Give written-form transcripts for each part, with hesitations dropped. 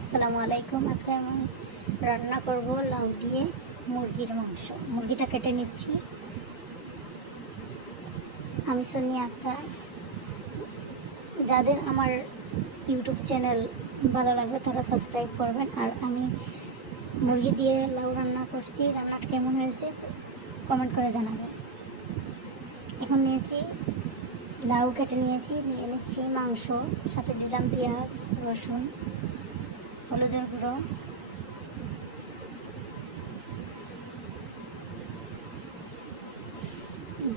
আসসালামু আলাইকুম। আজকে আমি রান্না করব লাউ দিয়ে মুরগির মাংস। মুরগিটা কেটে নিচ্ছি। আমি সোনিয়া আক্তার। যাদের আমার ইউটিউব চ্যানেল ভালো লাগবে তারা সাবস্ক্রাইব করবেন। আর আমি মুরগি দিয়ে লাউ রান্না করছি, রান্নাটা কেমন হয়েছে কমেন্ট করে জানাবেন। এখন নিয়েছি লাউ, কেটে নিয়েছি, নিয়ে নিচ্ছি মাংস, সাথে দিলাম পেঁয়াজ, রসুন, হলুদের গুঁড়ো,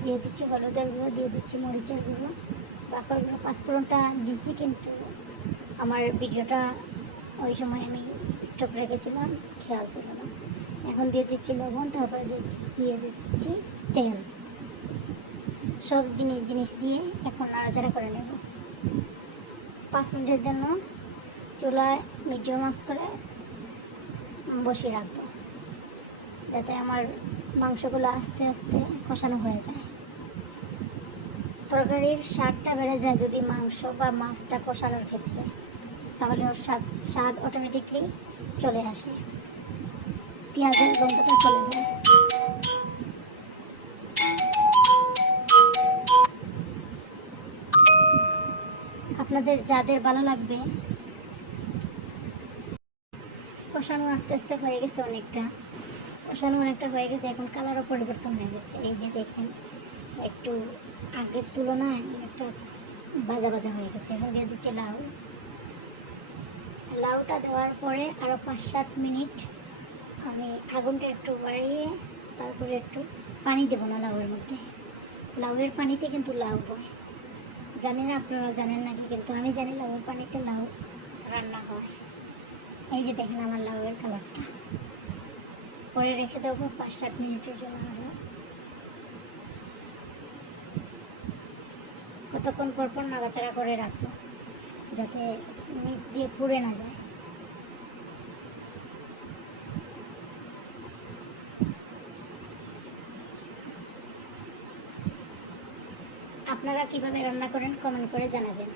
দিয়ে দিচ্ছি হলুদের গুঁড়ো, দিয়ে দিচ্ছি মরিচের গুঁড়ো, বাকর গুঁড়ো, পাঁচফোড়নটা দিচ্ছি, কিন্তু আমার ভিডিওটা ওই সময় আমি স্টপ রেখেছিলাম, খেয়াল ছিল না। এখন দিয়ে দিচ্ছি লবণ, তারপরে দিয়ে দিচ্ছি তেল। সব জিনিস দিয়ে এখন নাড়াচাড়া করে নেব। 5 মিনিটের জন্য চুলায় মিডিয়াম আঁচ করে বসিয়ে রাখবো, যাতে আমার মাংসগুলো আস্তে আস্তে কষানো হয়ে যায়। তরকারির স্বাদটা বেড়ে যায় যদি মাংস বা মাছটা কষানোর ক্ষেত্রে, তাহলে ওর স্বাদ অটোমেটিকলি চলে আসে, পেঁয়াজের গন্ধটা চলে যায়। আপনাদের যাদের ভালো লাগবে, কষানো আস্তে আস্তে হয়ে গেছে, অনেকটা হয়ে গেছে। এখন কালারও পরিবর্তন হয়ে গেছে, এই যে দেখেন, একটু আগের তুলনায় একটা ভাজা ভাজা হয়ে গেছে। এখন দিয়ে দিচ্ছি লাউটা দেওয়ার পরে আরও 5-7 মিনিট আমি আগুনটা একটু বাড়িয়ে তারপরে একটু পানি দেবো না লাউয়ের মধ্যে। লাউয়ের পানিতে কিন্তু লাউ হয়, জানি না আপনারা জানেন নাকি, কিন্তু আমি জানি লাউয়ের পানিতে লাউ রান্না হয়। এই যে দেখেন আমার লাউয়ের কালারটা। পরে রেখে দেবো 5-7 মিনিটের জন্য। কতক্ষণ পর নাড়াচাড়া করে রাখবো, যাতে নিচ দিয়ে পুড়ে না যায়। আপনারা কিভাবে রান্না করেন কমেন্ট করে জানাবেন।